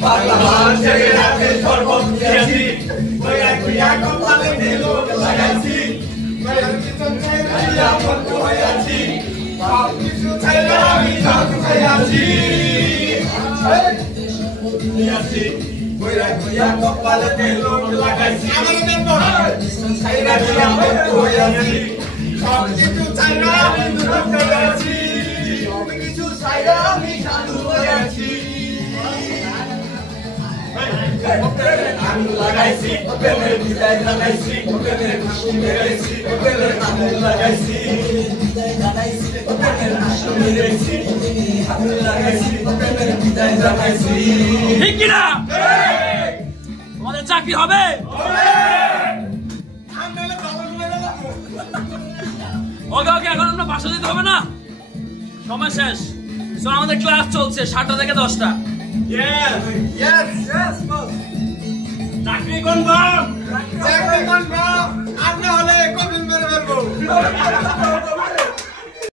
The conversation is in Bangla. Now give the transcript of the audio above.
পাগলার জেগে রাতে সর্বম দিয়েছি ওই একয়া কপালে লোক লাগাইছি মায়ের পিছন ছেড়ে আপন হইয়াছি সব কিছু ছেড়ে আমি সব হইয়াছি দিয়েছি ওই একয়া কপালে লোক লাগাইছি আমার দেখো ছেড়ে আপন হইয়াছি সব কিছু ছেড়ে আমি সব হইয়াছি সব কিছু ছেড়ে আমি সাধু হইয়াছি আমি লাগাইছি ওপেনের বিদায় লাগাইছি ওপেনের খুশি মেরেছি ওপেনের আগুন লাগাইছি বিদায় লাগাইছি ওপেনের আশা মেরেছি আগুন লাগাইছি ওপেনের বিদায় লাগাইছি ঠিক কি না তোমাদের চাকরি হবে ওকে ওকে এখন আমরা বাসা যেতে হবে না সময় শেষ সো আমাদের ক্লাস চলছে 7টা থেকে 10টা Yes, boss. চাকরি কনফার্ম চাকরি কনফার্ম। আর না হলে কবিল মেরে ফেলবো।